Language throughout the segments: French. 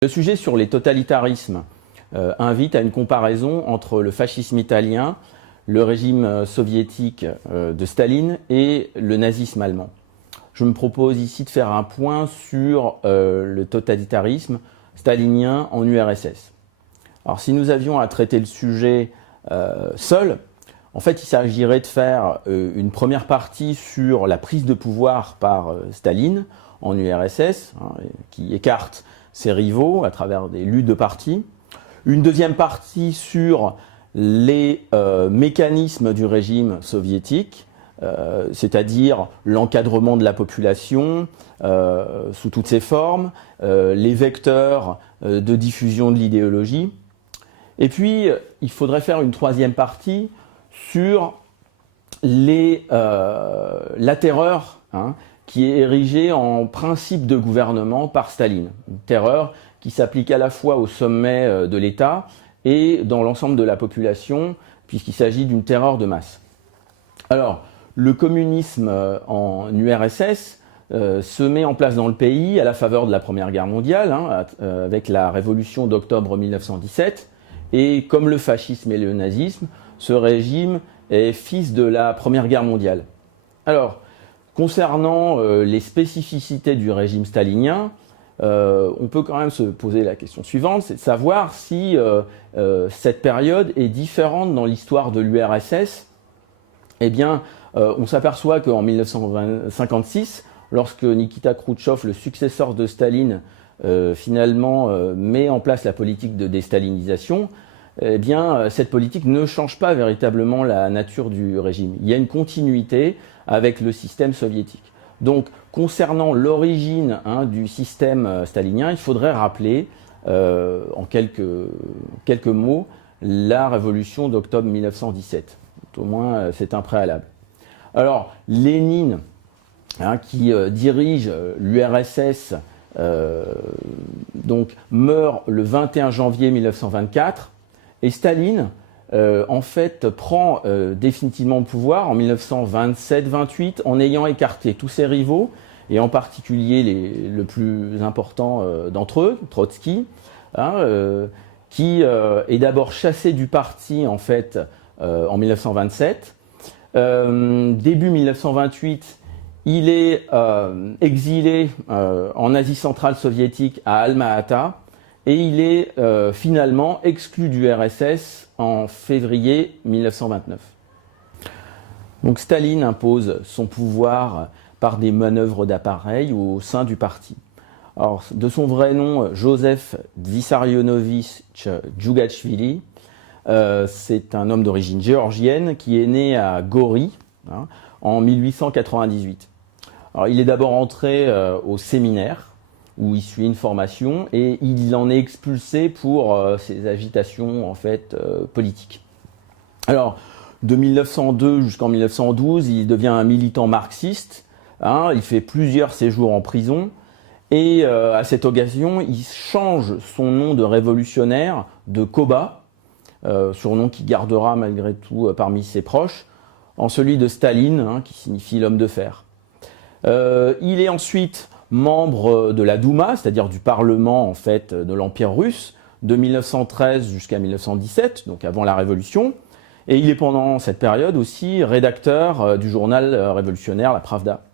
Le sujet sur les totalitarismes invite à une comparaison entre le fascisme italien, le régime soviétique de Staline et le nazisme allemand. Je me propose ici de faire un point sur le totalitarisme stalinien en URSS. Alors si nous avions à traiter le sujet seul, en fait il s'agirait de faire une première partie sur la prise de pouvoir par Staline en URSS, qui écarte ses rivaux à travers des luttes de partis. Une deuxième partie sur les mécanismes du régime soviétique, c'est-à-dire l'encadrement de la population sous toutes ses formes, les vecteurs de diffusion de l'idéologie. Et puis, il faudrait faire une troisième partie sur la terreur, qui est érigée en principe de gouvernement par Staline. Une terreur qui s'applique à la fois au sommet de l'État et dans l'ensemble de la population, puisqu'il s'agit d'une terreur de masse. Alors, le communisme en URSS se met en place dans le pays à la faveur de la Première Guerre mondiale, avec la révolution d'octobre 1917. Et comme le fascisme et le nazisme, ce régime est fils de la Première Guerre mondiale. Alors, concernant les spécificités du régime stalinien, on peut quand même se poser la question suivante, c'est de savoir si cette période est différente dans l'histoire de l'URSS. Eh bien, on s'aperçoit qu'en 1956, lorsque Nikita Khrouchtchev, le successeur de Staline, finalement met en place la politique de déstalinisation, eh bien, cette politique ne change pas véritablement la nature du régime. Il y a une continuité avec le système soviétique. Donc, concernant l'origine du système stalinien, il faudrait rappeler en quelques mots la révolution d'octobre 1917. Au moins, c'est un préalable. Alors, Lénine, qui dirige l'URSS, donc meurt le 21 janvier 1924, et Staline, en fait, prend définitivement le pouvoir en 1927-28 en ayant écarté tous ses rivaux, et en particulier le plus important d'entre eux, Trotsky, qui est d'abord chassé du parti en fait en 1927. Début 1928, il est exilé en Asie centrale soviétique à Alma-Ata, et il est finalement exclu du RSS en février 1929. Donc Staline impose son pouvoir par des manœuvres d'appareil au sein du parti. Alors, de son vrai nom, Joseph Vissarionovitch Djougachvili, c'est un homme d'origine géorgienne qui est né à Gori en 1898. Alors, il est d'abord entré au séminaire, où il suit une formation, et il en est expulsé pour ses agitations en fait politiques. Alors, de 1902 jusqu'en 1912, il devient un militant marxiste, il fait plusieurs séjours en prison, et à cette occasion, il change son nom de révolutionnaire de Koba, surnom qu'il gardera malgré tout parmi ses proches, en celui de Staline, qui signifie l'homme de fer. Il est ensuite membre de la Douma, c'est-à-dire du Parlement en fait de l'Empire russe, de 1913 jusqu'à 1917, donc avant la Révolution. Et il est pendant cette période aussi rédacteur du journal révolutionnaire La Pravda.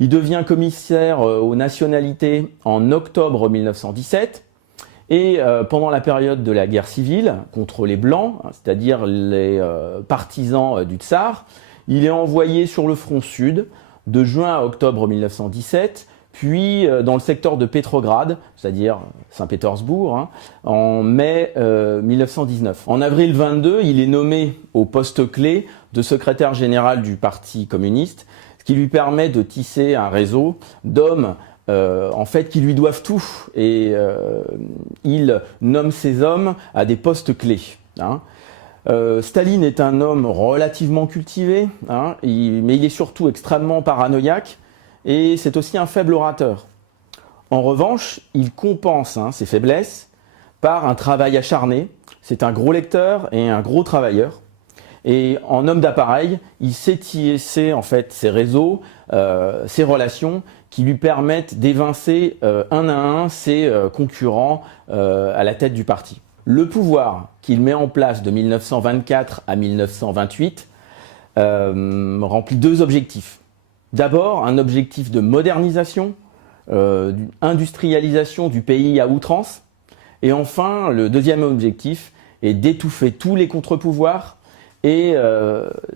Il devient commissaire aux nationalités en octobre 1917. Et pendant la période de la guerre civile contre les Blancs, c'est-à-dire les partisans du Tsar, il est envoyé sur le front sud de juin à octobre 1917, puis dans le secteur de Petrograd, c'est-à-dire Saint-Pétersbourg, en mai 1919. En avril 22, il est nommé au poste clé de secrétaire général du Parti communiste, ce qui lui permet de tisser un réseau d'hommes en fait qui lui doivent tout, et il nomme ces hommes à des postes clés. Staline est un homme relativement cultivé, mais il est surtout extrêmement paranoïaque, et c'est aussi un faible orateur. En revanche, il compense ses faiblesses par un travail acharné. C'est un gros lecteur et un gros travailleur. Et en homme d'appareil, il sait tisser en fait ses réseaux, ses relations, qui lui permettent d'évincer un à un ses concurrents à la tête du parti. Le pouvoir qu'il met en place de 1924 à 1928 remplit deux objectifs. D'abord, un objectif de modernisation, industrialisation du pays à outrance. Et enfin, le deuxième objectif est d'étouffer tous les contre-pouvoirs et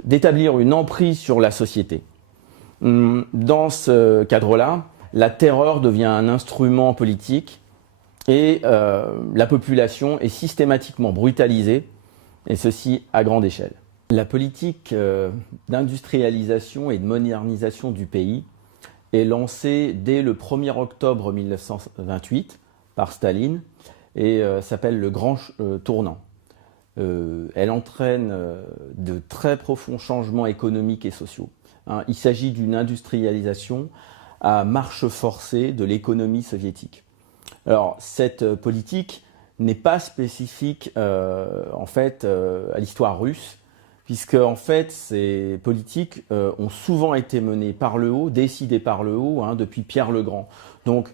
d'établir une emprise sur la société. Dans ce cadre-là, la terreur devient un instrument politique et la population est systématiquement brutalisée, et ceci à grande échelle. La politique d'industrialisation et de modernisation du pays est lancée dès le 1er octobre 1928 par Staline et s'appelle le Grand Tournant. Elle entraîne de très profonds changements économiques et sociaux. Il s'agit d'une industrialisation à marche forcée de l'économie soviétique. Alors, cette politique n'est pas spécifique en fait à l'histoire russe, puisque en fait ces politiques ont souvent été menées par le haut, décidées par le haut, depuis Pierre le Grand. Donc,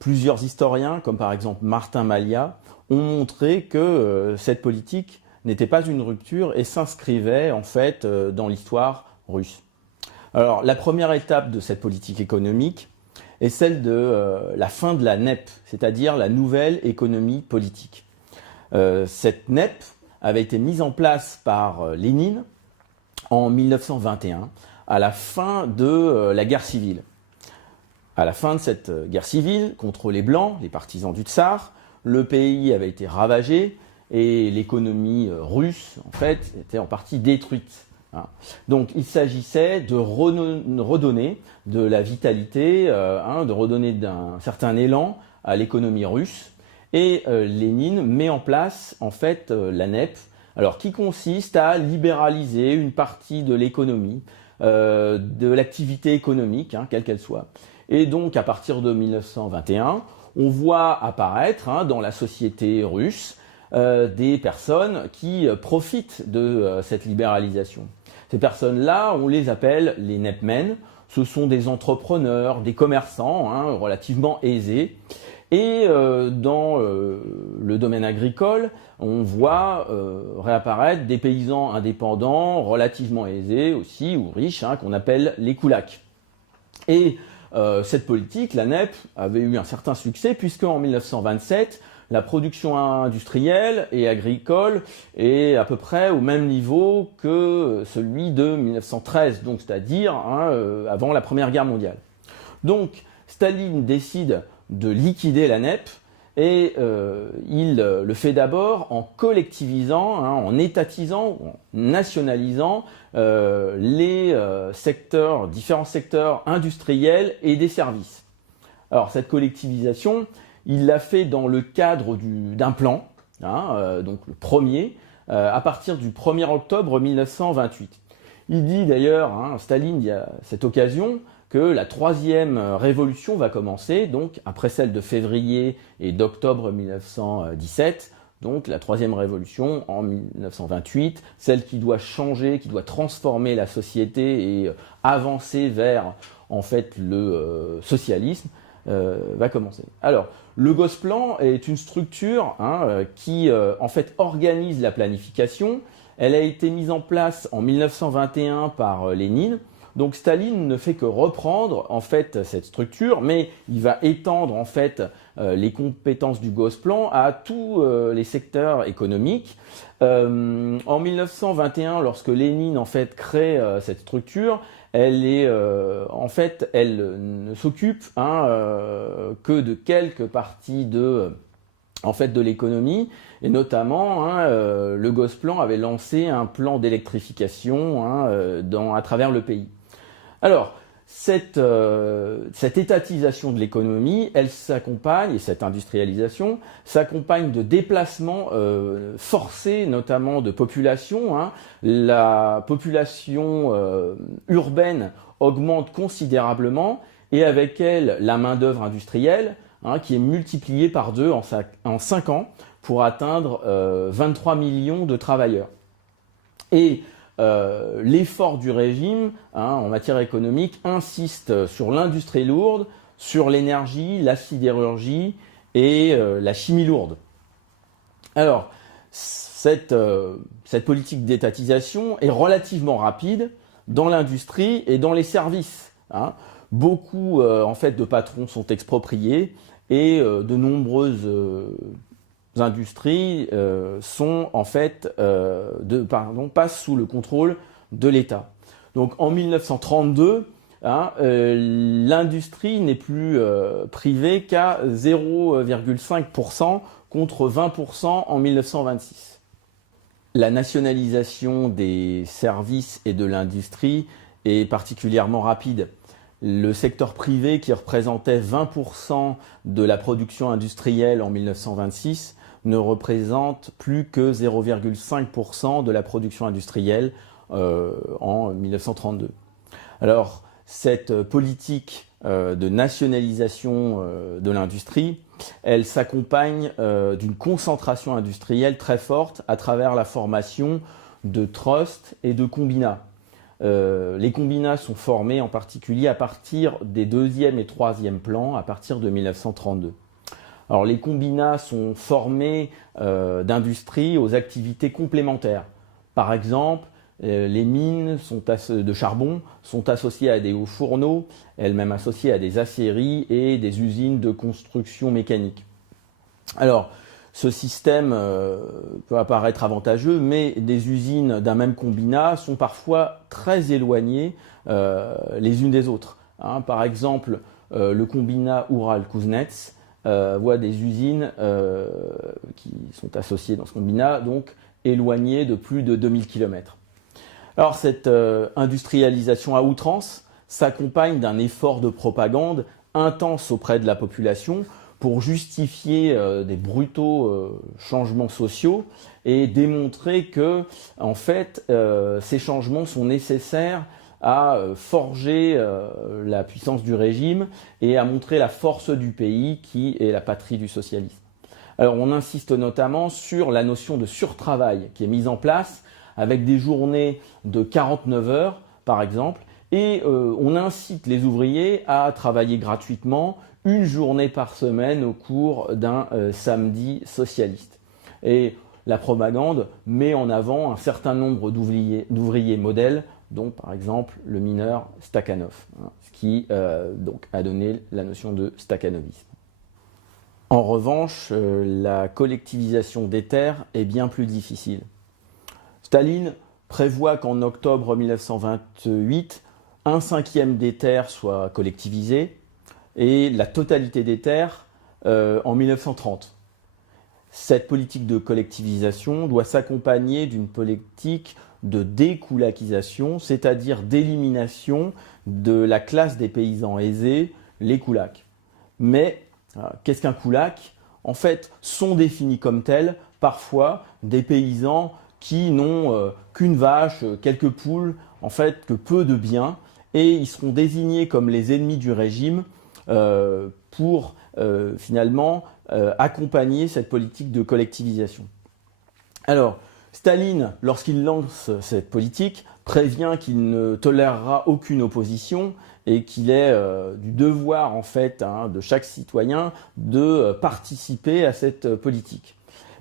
plusieurs historiens, comme par exemple Martin Malia, ont montré que cette politique n'était pas une rupture et s'inscrivait en fait dans l'histoire russe. Alors, la première étape de cette politique économique est celle de la fin de la NEP, c'est-à-dire la nouvelle économie politique. Cette NEP avait été mise en place par Lénine en 1921, à la fin de la guerre civile. À la fin de cette guerre civile, contre les Blancs, les partisans du tsar, le pays avait été ravagé et l'économie russe, en fait, était en partie détruite. Donc il s'agissait de redonner de la vitalité, de redonner d'un certain élan à l'économie russe. Et Lénine met en place en fait la NEP, alors qui consiste à libéraliser une partie de l'économie, de l'activité économique, quelle qu'elle soit. Et donc à partir de 1921, on voit apparaître dans la société russe des personnes qui profitent de cette libéralisation. Ces personnes-là, on les appelle les NEPmen. Ce sont des entrepreneurs, des commerçants relativement aisés. Et dans le domaine agricole, on voit réapparaître des paysans indépendants, relativement aisés aussi, ou riches, qu'on appelle les koulaks. Et cette politique, la NEP, avait eu un certain succès, puisque en 1927, la production industrielle et agricole est à peu près au même niveau que celui de 1913, donc c'est-à-dire avant la Première Guerre mondiale. Donc Staline décide de liquider la NEP et il le fait d'abord en collectivisant, en étatisant, en nationalisant les différents secteurs industriels et des services. Alors cette collectivisation, il l'a fait dans le cadre d'un plan, donc le premier, à partir du 1er octobre 1928. Il dit d'ailleurs, Staline dit à cette occasion, que la troisième révolution va commencer, donc après celle de février et d'octobre 1917, donc la troisième révolution en 1928, celle qui doit changer, qui doit transformer la société et avancer vers en fait le socialisme, va commencer. Alors, le Gosplan est une structure qui en fait organise la planification. Elle a été mise en place en 1921 par Lénine. Donc Staline ne fait que reprendre en fait cette structure, mais il va étendre en fait les compétences du Gosplan à tous les secteurs économiques. En 1921, lorsque Lénine en fait crée cette structure, elle est elle ne s'occupe que de quelques parties de l'économie, et notamment le Gosplan avait lancé un plan d'électrification à travers le pays. Alors, cette étatisation de l'économie, elle s'accompagne, et cette industrialisation s'accompagne de déplacements forcés, notamment de population. La population urbaine augmente considérablement, et avec elle la main-d'œuvre industrielle, qui est multipliée par 2 en 5 ans pour atteindre 23 millions de travailleurs. Et l'effort du régime en matière économique insiste sur l'industrie lourde, sur l'énergie, la sidérurgie et la chimie lourde. Alors, cette politique d'étatisation est relativement rapide dans l'industrie et dans les services. Beaucoup en fait, de patrons sont expropriés et de nombreuses industries sont en fait passent sous le contrôle de l'État. Donc en 1932, l'industrie n'est plus privée qu'à 0,5% contre 20% en 1926. La nationalisation des services et de l'industrie est particulièrement rapide. Le secteur privé, qui représentait 20% de la production industrielle en 1926, ne représente plus que 0,5% de la production industrielle en 1932. Alors, cette politique de nationalisation de l'industrie, elle s'accompagne d'une concentration industrielle très forte à travers la formation de trusts et de combinats. Les combinats sont formés en particulier à partir des deuxième et troisième plans, à partir de 1932. Alors les combinats sont formés d'industries aux activités complémentaires. Par exemple, les mines de charbon sont associées à des hauts fourneaux, elles-mêmes associées à des aciéries et des usines de construction mécanique. Alors, ce système peut apparaître avantageux, mais des usines d'un même combinat sont parfois très éloignées les unes des autres. Par exemple, le combinat Ural-Kuznets voit des usines qui sont associées dans ce combinat, donc éloignées de plus de 2000 km. Alors cette industrialisation à outrance s'accompagne d'un effort de propagande intense auprès de la population pour justifier des brutaux changements sociaux et démontrer que, en fait, ces changements sont nécessaires à forger la puissance du régime et à montrer la force du pays qui est la patrie du socialisme. Alors on insiste notamment sur la notion de surtravail qui est mise en place avec des journées de 49 heures par exemple, et on incite les ouvriers à travailler gratuitement une journée par semaine au cours d'un samedi socialiste. Et la propagande met en avant un certain nombre d'ouvriers modèles, dont par exemple le mineur Stakhanov, ce qui donc a donné la notion de stakhanovisme. En revanche, la collectivisation des terres est bien plus difficile. Staline prévoit qu'en octobre 1928, 1/5 des terres soit collectivisée et la totalité des terres en 1930. Cette politique de collectivisation doit s'accompagner d'une politique de dékoulakisation, c'est-à-dire d'élimination de la classe des paysans aisés, les koulaks. Mais qu'est-ce qu'un koulak? En fait, sont définis comme tels parfois des paysans qui n'ont qu'une vache, quelques poules, en fait que peu de biens, et ils seront désignés comme les ennemis du régime pour finalement accompagner cette politique de collectivisation. Alors, Staline, lorsqu'il lance cette politique, prévient qu'il ne tolérera aucune opposition et qu'il est du devoir en fait de chaque citoyen de participer à cette politique.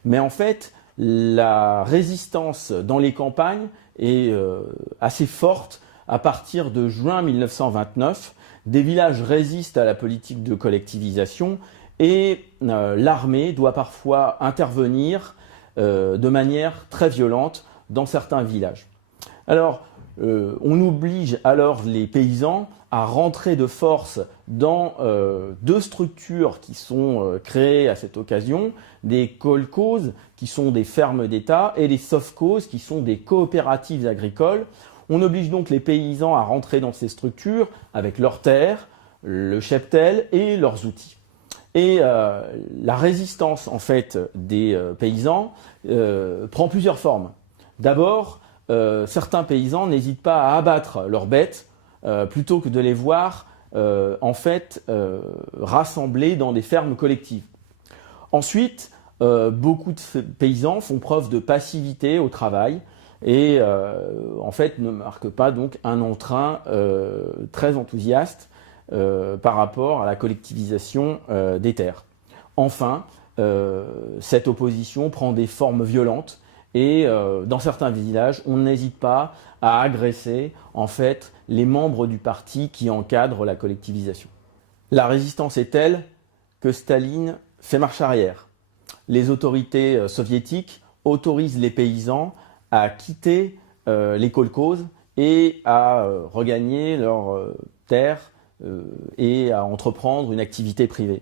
Mais en fait, la résistance dans les campagnes est assez forte. À partir de juin 1929, des villages résistent à la politique de collectivisation et l'armée doit parfois intervenir de manière très violente dans certains villages. Alors, on oblige alors les paysans à rentrer de force dans deux structures qui sont créées à cette occasion, des kolkhozes qui sont des fermes d'État et les sovkhozes qui sont des coopératives agricoles. On oblige donc les paysans à rentrer dans ces structures avec leurs terres, le cheptel et leurs outils. Et la résistance en fait des paysans prend plusieurs formes. D'abord, certains paysans n'hésitent pas à abattre leurs bêtes plutôt que de les voir en fait rassemblées dans des fermes collectives. Ensuite, beaucoup de paysans font preuve de passivité au travail et en fait ne marque pas donc un entrain très enthousiaste par rapport à la collectivisation des terres. Enfin, cette opposition prend des formes violentes et dans certains villages, on n'hésite pas à agresser en fait les membres du parti qui encadrent la collectivisation. La résistance est telle que Staline fait marche arrière. Les autorités soviétiques autorisent les paysans à quitter les kolkhozes et à regagner leurs terres et à entreprendre une activité privée.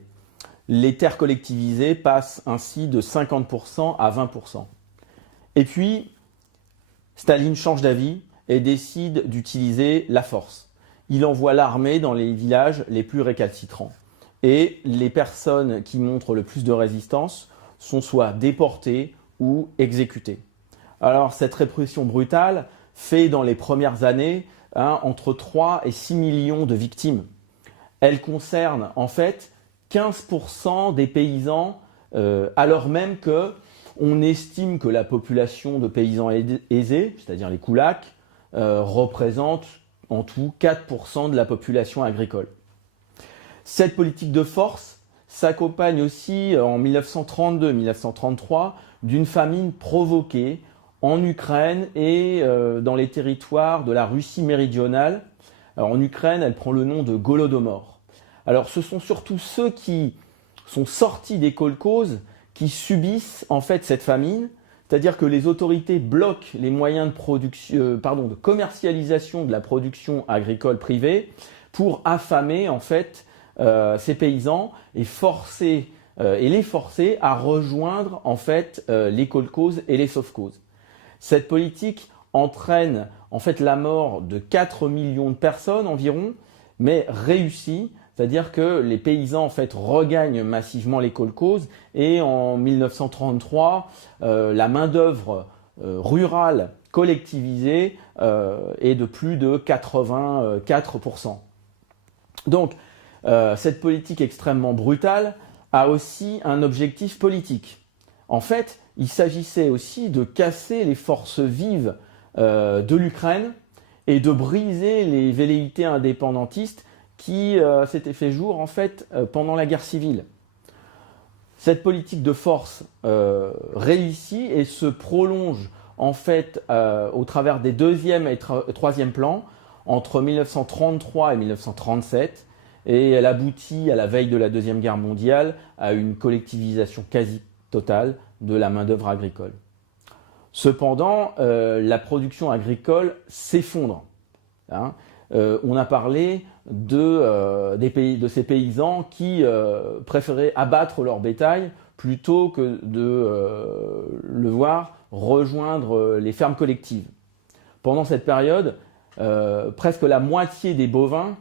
Les terres collectivisées passent ainsi de 50% à 20%. Et puis, Staline change d'avis et décide d'utiliser la force. Il envoie l'armée dans les villages les plus récalcitrants. Et les personnes qui montrent le plus de résistance sont soit déportées ou exécutées. Alors, cette répression brutale fait dans les premières années entre 3 et 6 millions de victimes. Elle concerne en fait 15% des paysans, alors même qu'on estime que la population de paysans aisés, c'est-à-dire les koulaks, représente en tout 4% de la population agricole. Cette politique de force s'accompagne aussi en 1932-1933 d'une famine provoquée en Ukraine et dans les territoires de la Russie méridionale. Alors, en Ukraine, elle prend le nom de Golodomor. Alors, ce sont surtout ceux qui sont sortis des kolkhozes qui subissent en fait cette famine, c'est-à-dire que les autorités bloquent les moyens de de commercialisation de la production agricole privée pour affamer en fait ces paysans et les forcer à rejoindre en fait les kolkhozes et les sovkhozes. Cette politique entraîne en fait la mort de 4 millions de personnes environ, mais réussit, c'est-à-dire que les paysans en fait regagnent massivement les kolkhozes et en 1933, la main-d'œuvre rurale collectivisée est de plus de 84%. Donc, cette politique extrêmement brutale a aussi un objectif politique. En fait, il s'agissait aussi de casser les forces vives de l'Ukraine et de briser les velléités indépendantistes qui s'étaient fait jour en fait pendant la guerre civile. Cette politique de force réussit et se prolonge en fait au travers des deuxième et troisième plans entre 1933 et 1937 et elle aboutit à la veille de la Deuxième Guerre mondiale à une collectivisation quasi totale de la main-d'œuvre agricole. Cependant, la production agricole s'effondre. On a parlé de ces paysans qui préféraient abattre leur bétail plutôt que de le voir rejoindre les fermes collectives. Pendant cette période, presque la moitié des bovins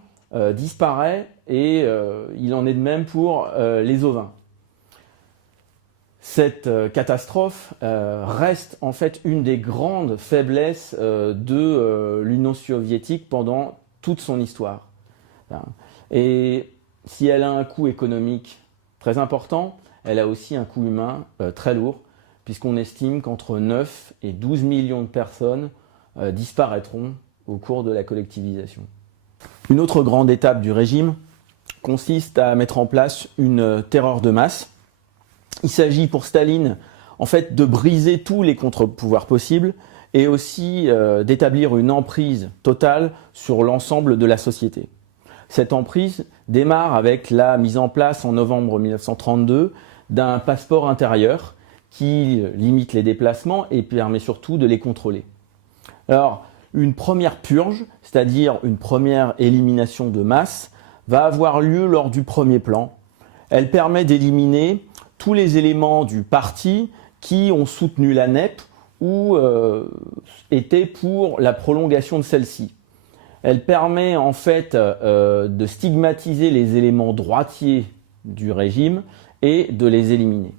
disparaît et il en est de même pour les ovins. Cette catastrophe reste en fait une des grandes faiblesses de l'Union soviétique pendant toute son histoire. Et si elle a un coût économique très important, elle a aussi un coût humain très lourd, puisqu'on estime qu'entre 9 et 12 millions de personnes disparaîtront au cours de la collectivisation. Une autre grande étape du régime consiste à mettre en place une terreur de masse. Il s'agit pour Staline en fait de briser tous les contre-pouvoirs possibles et aussi d'établir une emprise totale sur l'ensemble de la société. Cette emprise démarre avec la mise en place en novembre 1932 d'un passeport intérieur qui limite les déplacements et permet surtout de les contrôler. Alors, une première purge, c'est-à-dire une première élimination de masse, va avoir lieu lors du premier plan. Elle permet d'éliminer tous les éléments du parti qui ont soutenu la NEP ou étaient pour la prolongation de celle-ci. Elle permet en fait de stigmatiser les éléments droitiers du régime et de les éliminer.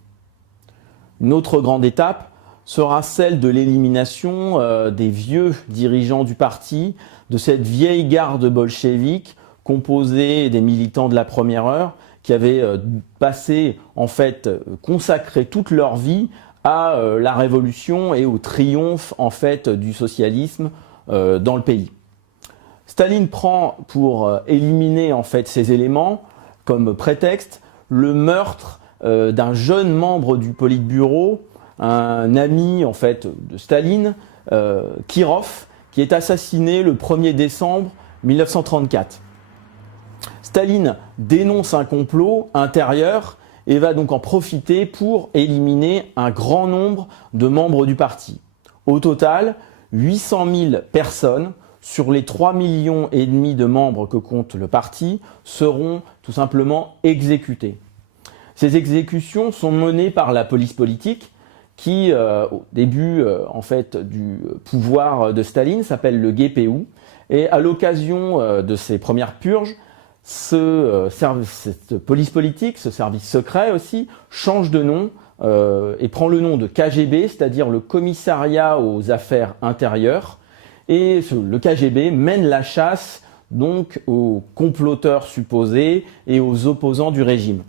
Une autre grande étape sera celle de l'élimination des vieux dirigeants du parti, de cette vieille garde bolchevique composée des militants de la première heure qui avaient passé, en fait, consacré toute leur vie à la révolution et au triomphe en fait du socialisme dans le pays. Staline prend pour éliminer en fait ces éléments comme prétexte le meurtre d'un jeune membre du Politburo, un ami en fait de Staline, Kirov, qui est assassiné le 1er décembre 1934. Staline dénonce un complot intérieur et va donc en profiter pour éliminer un grand nombre de membres du parti. Au total, 800 000 personnes sur les 3,5 millions de membres que compte le parti seront tout simplement exécutées. Ces exécutions sont menées par la police politique qui, au début en fait, du pouvoir de Staline, s'appelle le GPU. Et à l'occasion de ces premières purges, cette police politique, ce service secret aussi, change de nom et prend le nom de KGB, c'est-à-dire le Commissariat aux Affaires Intérieures. Et le KGB mène la chasse donc aux comploteurs supposés et aux opposants du régime.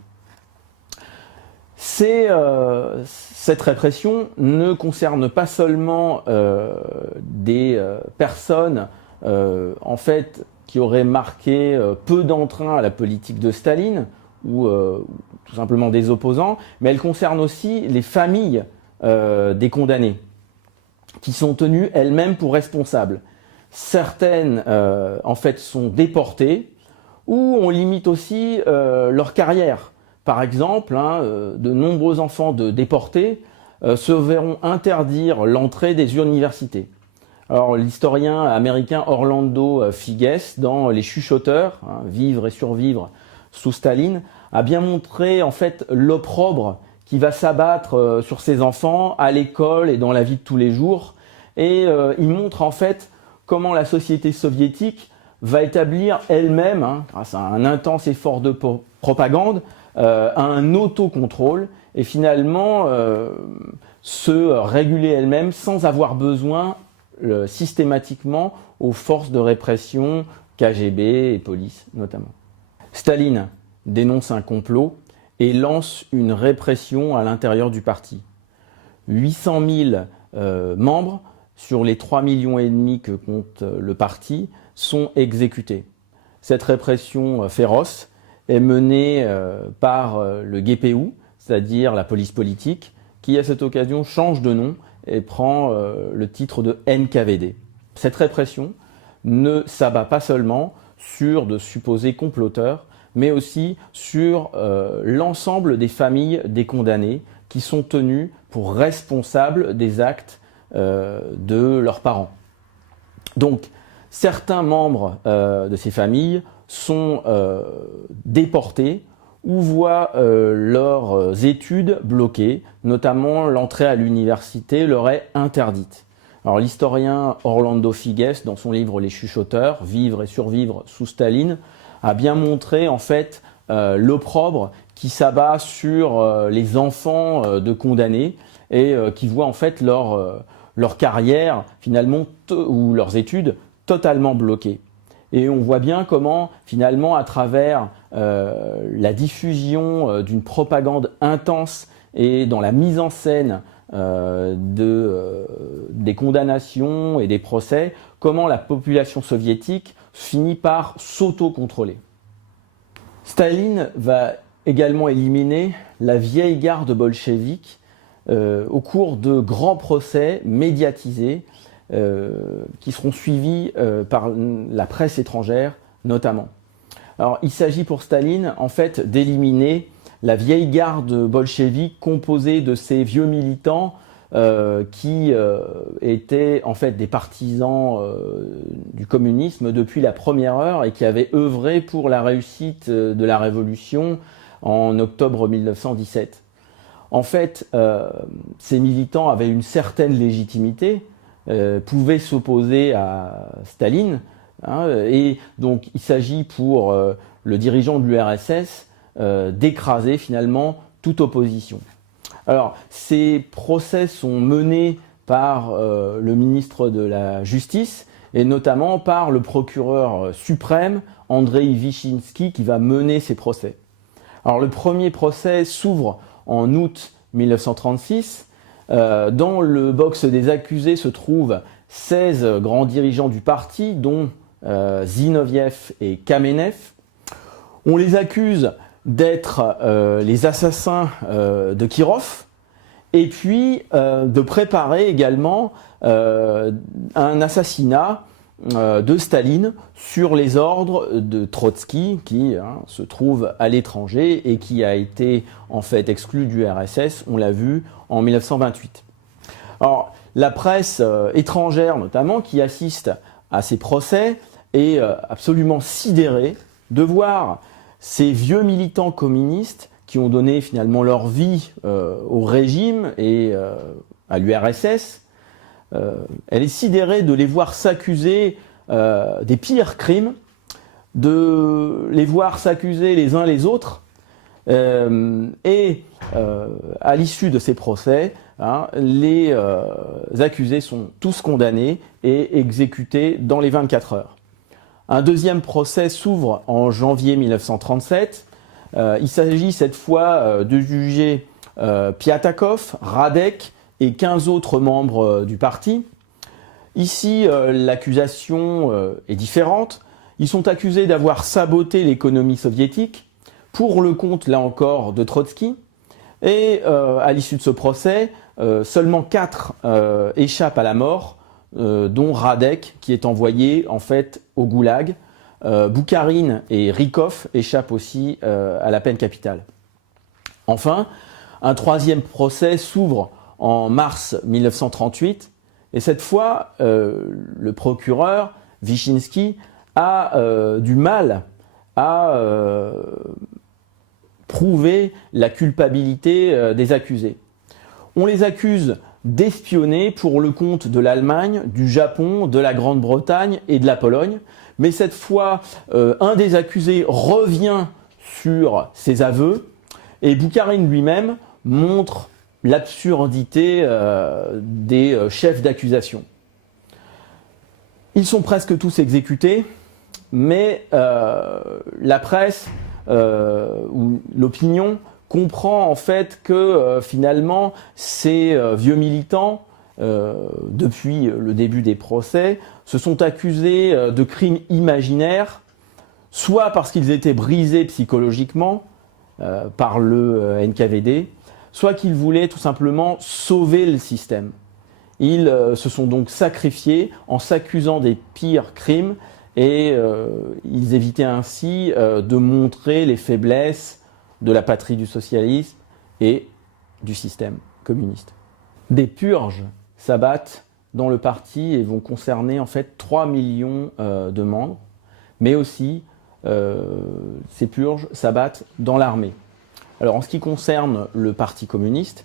Cette répression ne concerne pas seulement des personnes en fait, qui auraient marqué peu d'entrain à la politique de Staline ou tout simplement des opposants, mais elle concerne aussi les familles des condamnés, qui sont tenues elles-mêmes pour responsables. Certaines, en fait, sont déportées ou on limite aussi leur carrière. Par exemple, de nombreux enfants de déportés se verront interdire l'entrée des universités. Alors, l'historien américain Orlando Figes, dans Les Chuchoteurs, Vivre et survivre sous Staline, a bien montré en fait l'opprobre qui va s'abattre sur ces enfants à l'école et dans la vie de tous les jours. Et il montre en fait comment la société soviétique va établir elle-même, grâce à un intense effort de propagande, un autocontrôle et finalement se réguler elle-même sans avoir besoin systématiquement aux forces de répression, KGB et police notamment. Staline dénonce un complot et lance une répression à l'intérieur du parti. 800 000 membres sur les 3,5 millions que compte le parti sont exécutés. Cette répression féroce est menée par le GPU, c'est-à-dire la police politique, qui à cette occasion change de nom et prend le titre de NKVD. Cette répression ne s'abat pas seulement sur de supposés comploteurs, mais aussi sur l'ensemble des familles des condamnés qui sont tenus pour responsables des actes de leurs parents. Donc, certains membres de ces familles sont déportés ou voient leurs études bloquées, notamment l'entrée à l'université leur est interdite. Alors l'historien Orlando Figes, dans son livre Les Chuchoteurs, Vivre et survivre sous Staline, a bien montré en fait l'opprobre qui s'abat sur les enfants de condamnés et qui voient en fait leur carrière finalement ou leurs études totalement bloquées. Et on voit bien comment, finalement, à travers la diffusion d'une propagande intense et dans la mise en scène des condamnations et des procès, comment la population soviétique finit par s'auto-contrôler. Staline va également éliminer la vieille garde bolchevique au cours de grands procès médiatisés qui seront suivis par la presse étrangère notamment. Alors, il s'agit pour Staline en fait d'éliminer la vieille garde bolchevique composée de ces vieux militants qui étaient en fait des partisans du communisme depuis la première heure et qui avaient œuvré pour la réussite de la révolution en octobre 1917. En fait, ces militants avaient une certaine légitimité, pouvaient s'opposer à Staline, et donc il s'agit pour le dirigeant de l'URSS d'écraser finalement toute opposition. Alors, ces procès sont menés par le ministre de la Justice et notamment par le procureur suprême Andrei Vichinsky qui va mener ces procès. Alors, le premier procès s'ouvre en août 1936 Dans le box des accusés se trouvent 16 grands dirigeants du parti, dont Zinoviev et Kamenev. On les accuse d'être les assassins de Kirov, et puis de préparer également un assassinat de Staline sur les ordres de Trotsky, qui se trouve à l'étranger et qui a été en fait exclu du RSS, on l'a vu, en 1928. Alors, la presse étrangère notamment, qui assiste à ces procès, est absolument sidérée de voir ces vieux militants communistes qui ont donné finalement leur vie au régime et à l'URSS. Elle est sidérée de les voir s'accuser des pires crimes, de les voir s'accuser les uns les autres, et à l'issue de ces procès, les accusés sont tous condamnés et exécutés dans les 24 heures. Un deuxième procès s'ouvre en janvier 1937. Il s'agit cette fois de juger Piatakov, Radek et 15 autres membres du parti. Ici, l'accusation est différente. Ils sont accusés d'avoir saboté l'économie soviétique pour le compte, là encore, de Trotsky. Et à l'issue de ce procès, seulement 4 échappent à la mort, dont Radek, qui est envoyé en fait au goulag. Boukharine et Rykov échappent aussi à la peine capitale. Enfin, un troisième procès s'ouvre en mars 1938, et cette fois, le procureur Vyshinsky a du mal à prouver la culpabilité des accusés. On les accuse d'espionner pour le compte de l'Allemagne, du Japon, de la Grande-Bretagne et de la Pologne. Mais cette fois, un des accusés revient sur ses aveux et Boukharine lui-même montre l'absurdité des chefs d'accusation. Ils sont presque tous exécutés, mais la presse ou l'opinion comprend en fait que finalement ces vieux militants, depuis le début des procès, se sont accusés de crimes imaginaires, soit parce qu'ils étaient brisés psychologiquement par le NKVD, soit qu'ils voulaient tout simplement sauver le système. Ils se sont donc sacrifiés en s'accusant des pires crimes et ils évitaient ainsi de montrer les faiblesses de la patrie du socialisme et du système communiste. Des purges s'abattent dans le parti et vont concerner en fait 3 millions de membres, mais aussi ces purges s'abattent dans l'armée. Alors en ce qui concerne le parti communiste,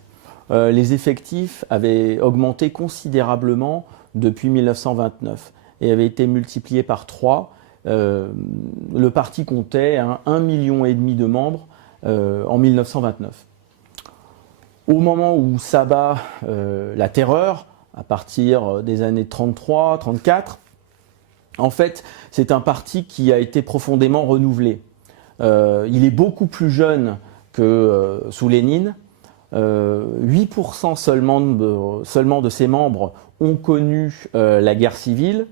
les effectifs avaient augmenté considérablement depuis 1929 et avaient été multipliés par 3. Le parti comptait 1,5 million de membres en 1929. Au moment où s'abat la terreur, à partir des années 33-34, en fait, c'est un parti qui a été profondément renouvelé. Il est beaucoup plus jeune que sous Lénine. 8% seulement de ses membres ont connu la guerre civile.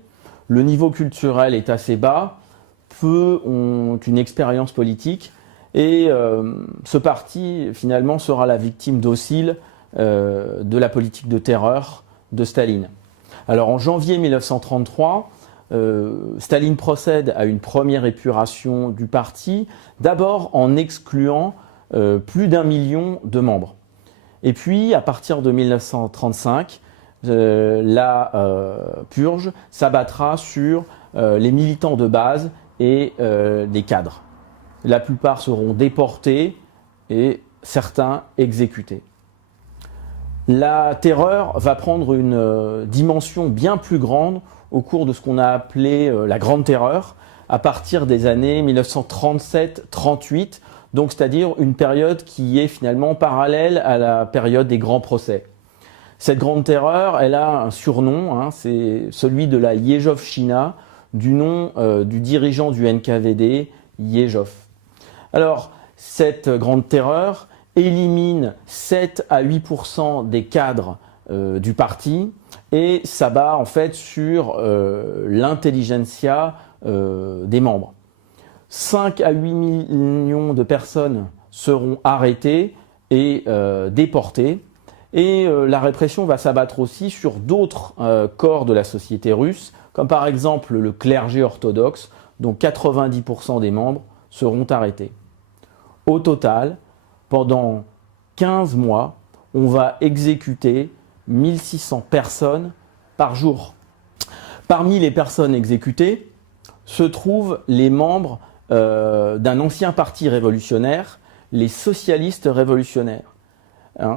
Le niveau culturel est assez bas. Peu ont une expérience politique. Et ce parti, finalement, sera la victime docile de la politique de terreur de Staline. Alors, en janvier 1933, Staline procède à une première épuration du parti, d'abord en excluant plus d'1 million de membres. Et puis, à partir de 1935, la purge s'abattra sur les militants de base et les cadres. La plupart seront déportés et certains exécutés. La terreur va prendre une dimension bien plus grande au cours de ce qu'on a appelé la Grande Terreur, à partir des années 1937-38, donc c'est-à-dire une période qui est finalement parallèle à la période des grands procès. Cette Grande Terreur, elle a un surnom, c'est celui de la Yezhovshchina, du nom du dirigeant du NKVD, Yezhov. Alors, cette Grande Terreur élimine 7 à 8% des cadres du parti et s'abat en fait sur l'intelligentsia des membres. 5 à 8 millions de personnes seront arrêtées et déportées. Et la répression va s'abattre aussi sur d'autres corps de la société russe, comme par exemple le clergé orthodoxe, dont 90% des membres seront arrêtés. Au total, pendant 15 mois, on va exécuter 1600 personnes par jour. Parmi les personnes exécutées se trouvent les membres d'un ancien parti révolutionnaire, les socialistes révolutionnaires.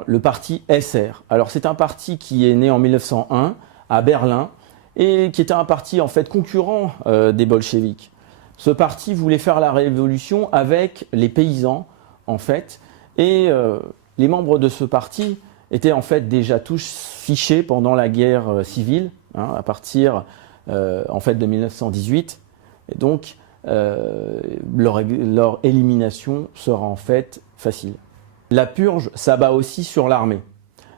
Le parti SR. Alors c'est un parti qui est né en 1901 à Berlin et qui était un parti en fait concurrent des bolcheviks. Ce parti voulait faire la révolution avec les paysans en fait et les membres de ce parti étaient en fait déjà tous fichés pendant la guerre civile à partir en fait de 1918 et donc leur élimination sera en fait facile. La purge s'abat aussi sur l'armée.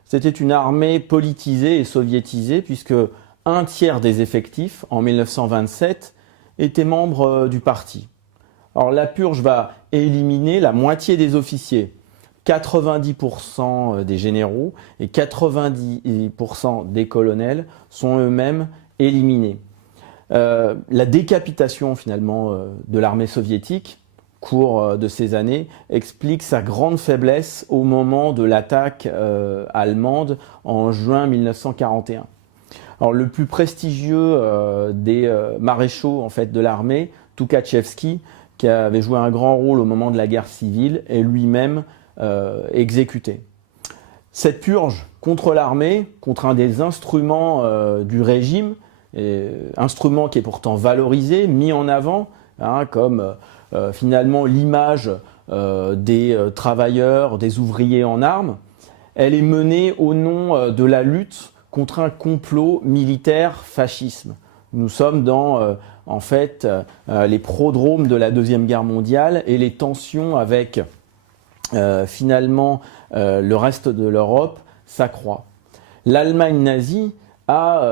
C'était une armée politisée et soviétisée puisque un tiers des effectifs en 1927 étaient membres du parti. Alors la purge va éliminer la moitié des officiers, 90% des généraux et 90% des colonels sont eux-mêmes éliminés. La décapitation finalement de l'armée soviétique cours de ces années explique sa grande faiblesse au moment de l'attaque allemande en juin 1941. Alors le plus prestigieux des maréchaux en fait de l'armée, Tukhachevski, qui avait joué un grand rôle au moment de la guerre civile, est lui-même exécuté. Cette purge contre l'armée, contre un des instruments du régime, instrument qui est pourtant valorisé, mis en avant, comme finalement l'image des travailleurs, des ouvriers en armes, elle est menée au nom de la lutte contre un complot militaire fascisme. Nous sommes dans en fait les prodromes de la Deuxième Guerre mondiale et les tensions avec finalement le reste de l'Europe s'accroît. L'Allemagne nazie a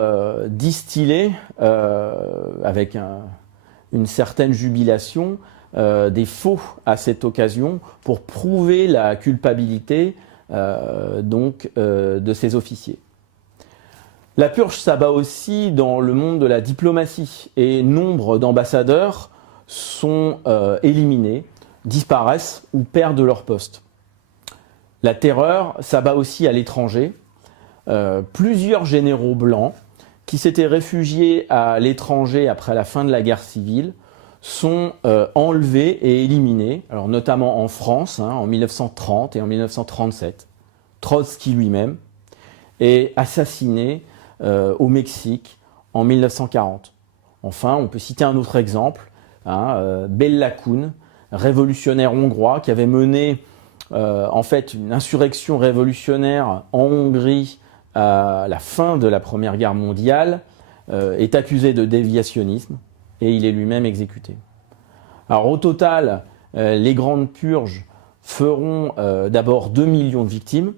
distillé avec une certaine jubilation des faux à cette occasion pour prouver la culpabilité de ces officiers. La purge s'abat aussi dans le monde de la diplomatie et nombre d'ambassadeurs sont éliminés, disparaissent ou perdent leur poste. La terreur s'abat aussi à l'étranger. Plusieurs généraux blancs qui s'étaient réfugiés à l'étranger après la fin de la guerre civile sont enlevés et éliminés, alors notamment en France en 1930 et en 1937. Trotsky lui-même est assassiné au Mexique en 1940. Enfin, on peut citer un autre exemple, Bela Kun, révolutionnaire hongrois qui avait mené en fait une insurrection révolutionnaire en Hongrie à la fin de la Première Guerre mondiale, est accusé de déviationnisme et il est lui-même exécuté. Alors au total, les grandes purges feront d'abord 2 millions de victimes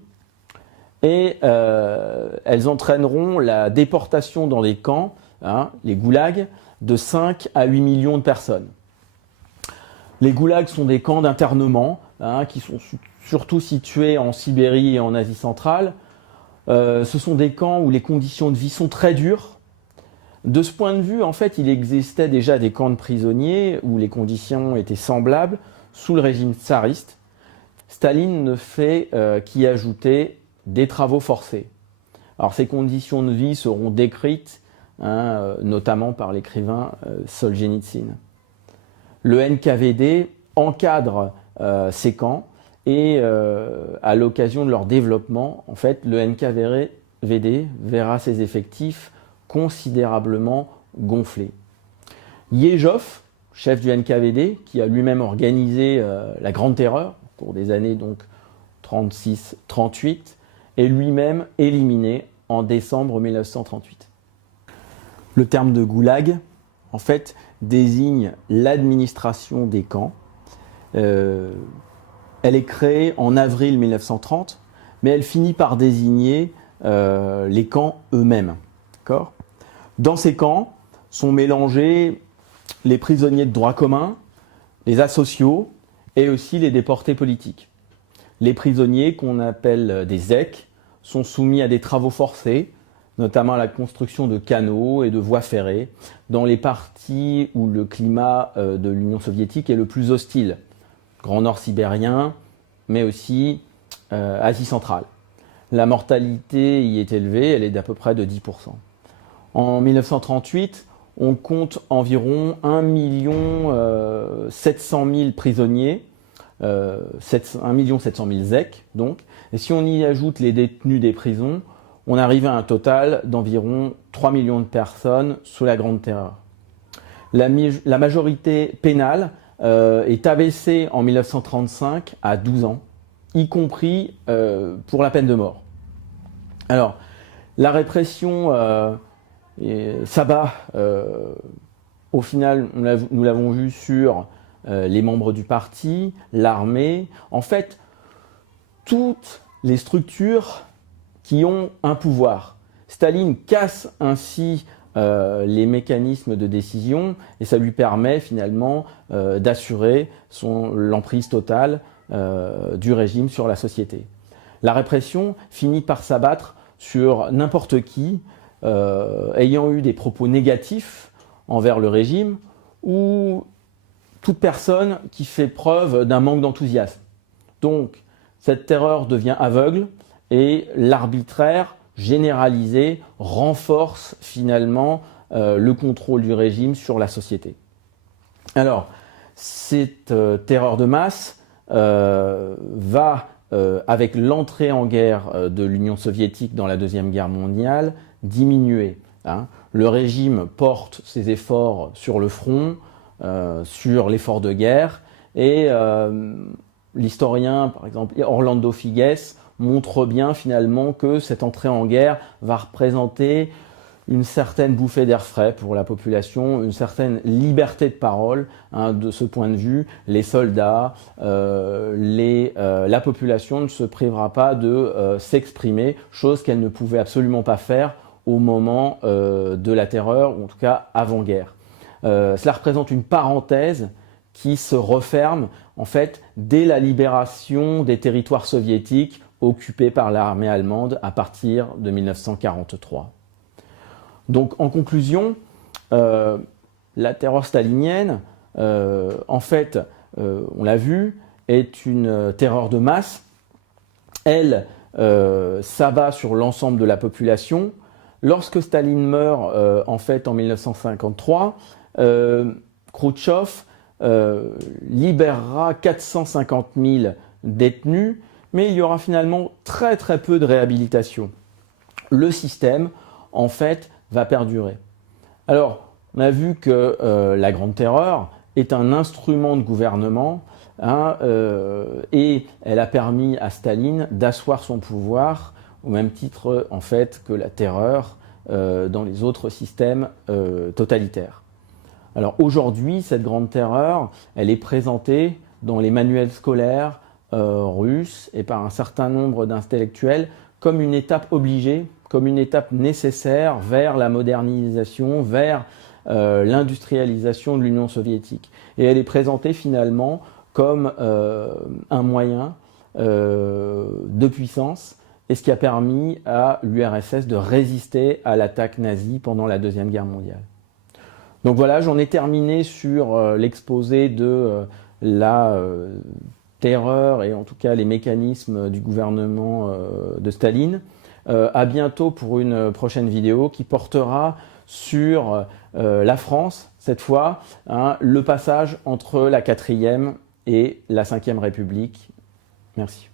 et elles entraîneront la déportation dans des camps, les goulags, de 5 à 8 millions de personnes. Les goulags sont des camps d'internement qui sont surtout situés en Sibérie et en Asie centrale. Ce sont des camps où les conditions de vie sont très dures. De ce point de vue, en fait, il existait déjà des camps de prisonniers où les conditions étaient semblables sous le régime tsariste. Staline ne fait qu'y ajouter des travaux forcés. Alors ces conditions de vie seront décrites notamment par l'écrivain Solzhenitsyn. Le NKVD encadre ces camps et à l'occasion de leur développement, en fait, le NKVD verra ses effectifs considérablement gonflés. Yezhov, chef du NKVD, qui a lui-même organisé la Grande Terreur au cours des années 36-38, est lui-même éliminé en décembre 1938. Le terme de goulag, en fait, désigne l'administration des camps Elle est créée en avril 1930, mais elle finit par désigner les camps eux-mêmes. D'accord ? Dans ces camps sont mélangés les prisonniers de droit commun, les asociaux et aussi les déportés politiques. Les prisonniers, qu'on appelle des zèques, sont soumis à des travaux forcés, notamment à la construction de canaux et de voies ferrées, dans les parties où le climat de l'Union soviétique est le plus hostile. Grand Nord sibérien, mais aussi Asie centrale. La mortalité y est élevée, elle est d'à peu près de 10%. En 1938, on compte environ 1 700 000 prisonniers, 1 700 000 zèques donc. Et si on y ajoute les détenus des prisons, on arrive à un total d'environ 3 millions de personnes sous la Grande Terreur. La majorité pénale est abaissée en 1935 à 12 ans, y compris pour la peine de mort. Alors, la répression s'abat, au final, nous l'avons vu sur les membres du parti, l'armée, en fait, toutes les structures qui ont un pouvoir. Staline casse ainsi les mécanismes de décision et ça lui permet finalement d'assurer l'emprise totale du régime sur la société. La répression finit par s'abattre sur n'importe qui ayant eu des propos négatifs envers le régime ou toute personne qui fait preuve d'un manque d'enthousiasme. Donc, cette terreur devient aveugle et l'arbitraire généralisé renforce finalement le contrôle du régime sur la société. Alors, cette terreur de masse va, avec l'entrée en guerre de l'Union soviétique dans la Deuxième Guerre mondiale, diminuer. Le régime porte ses efforts sur le front, sur l'effort de guerre, et l'historien, par exemple, Orlando Figes, montre bien finalement que cette entrée en guerre va représenter une certaine bouffée d'air frais pour la population, une certaine liberté de parole. De ce point de vue, les soldats, la population ne se privera pas de s'exprimer, chose qu'elle ne pouvait absolument pas faire au moment de la terreur, ou en tout cas avant-guerre. Cela représente une parenthèse qui se referme en fait dès la libération des territoires soviétiques occupés par l'armée allemande à partir de 1943. Donc en conclusion, la terreur stalinienne, en fait, on l'a vu, est une terreur de masse. Elle s'abat sur l'ensemble de la population. Lorsque Staline meurt en fait en 1953, Khrouchtchev libérera 450 000 détenus, mais il y aura finalement très peu de réhabilitation. Le système, en fait, va perdurer. Alors, on a vu que la Grande Terreur est un instrument de gouvernement et elle a permis à Staline d'asseoir son pouvoir au même titre en fait que la terreur dans les autres systèmes totalitaires. Alors aujourd'hui, cette Grande Terreur, elle est présentée dans les manuels scolaires russes et par un certain nombre d'intellectuels comme une étape obligée, comme une étape nécessaire vers la modernisation, vers l'industrialisation de l'Union soviétique. Et elle est présentée finalement comme un moyen de puissance, et ce qui a permis à l'URSS de résister à l'attaque nazie pendant la Deuxième Guerre mondiale. Donc voilà, j'en ai terminé sur l'exposé de la terreur et en tout cas les mécanismes du gouvernement de Staline. À bientôt pour une prochaine vidéo qui portera sur la France, cette fois, le passage entre la 4e et la 5e République. Merci.